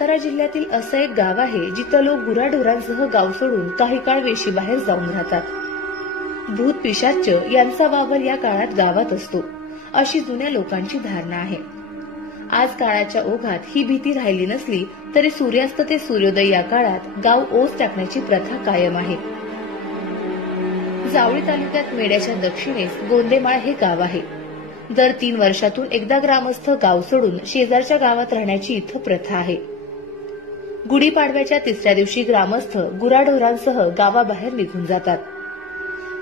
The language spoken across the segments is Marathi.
सातारा जिल्ह्यातील असं एक गाव आहे जिथं लोक गुराढोरांसह गाव सोडून काही काळ वेशीबाहेर जाऊन राहतात. भूत पिशाच यांचा वावर या काळात गावात असतो अशी जुन्या लोकांची धारणा आहे. आज काळाच्या ओघात ही भीती राहिली नसली तरी सूर्यास्त ते सूर्योदय या काळात गाव ओस टाकण्याची प्रथा कायम आहे. जावळी तालुक्यात मेड्याच्या दक्षिणेस गोंदेमाळ हे गाव आहे. दर 3 वर्षातून एकदा ग्रामस्थ गाव सोडून शेजारच्या गावात राहण्याची इथं प्रथा आहे. गुढीपाडव्याच्या 3ऱ्या दिवशी ग्रामस्थ गुराढोरांसह गावाबाहेर निघून जातात.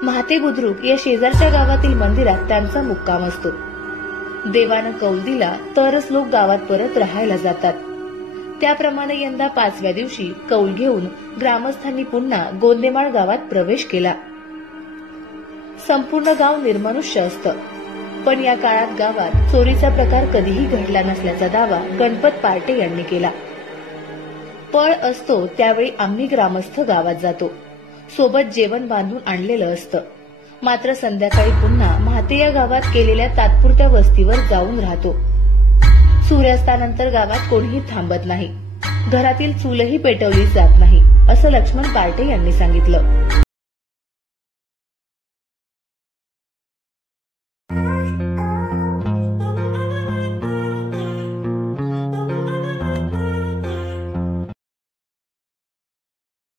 महाते बुद्रुक या शेजारच्या गावातील मंदिरात त्यांचा मुक्काम असतो. देवानं कौल दिला तरच लोक गावात परत राहायला जातात. त्याप्रमाणे यंदा 5व्या दिवशी कौल घेऊन ग्रामस्थांनी पुन्हा गोंदेमाळ गावात प्रवेश केला. संपूर्ण गाव निर्मनुष्य असतं, पण या काळात गावात चोरीचा प्रकार कधीही घडला नसल्याचा दावा गणपत पार्टे यांनी केला. पळ असतो त्यावेळी आम्ही ग्रामस्थ गावात जातो. सोबत जेवण बांधून आणलेलं असतं. मात्र संध्याकाळी पुन्हा महाते या गावात केलेल्या तात्पुरत्या वस्तीवर जाऊन राहतो. सूर्यास्तानंतर गावात कोणीही थांबत नाही. घरातील चूलही पेटवली जात नाही असं लक्ष्मण पार्टे यांनी सांगितलं.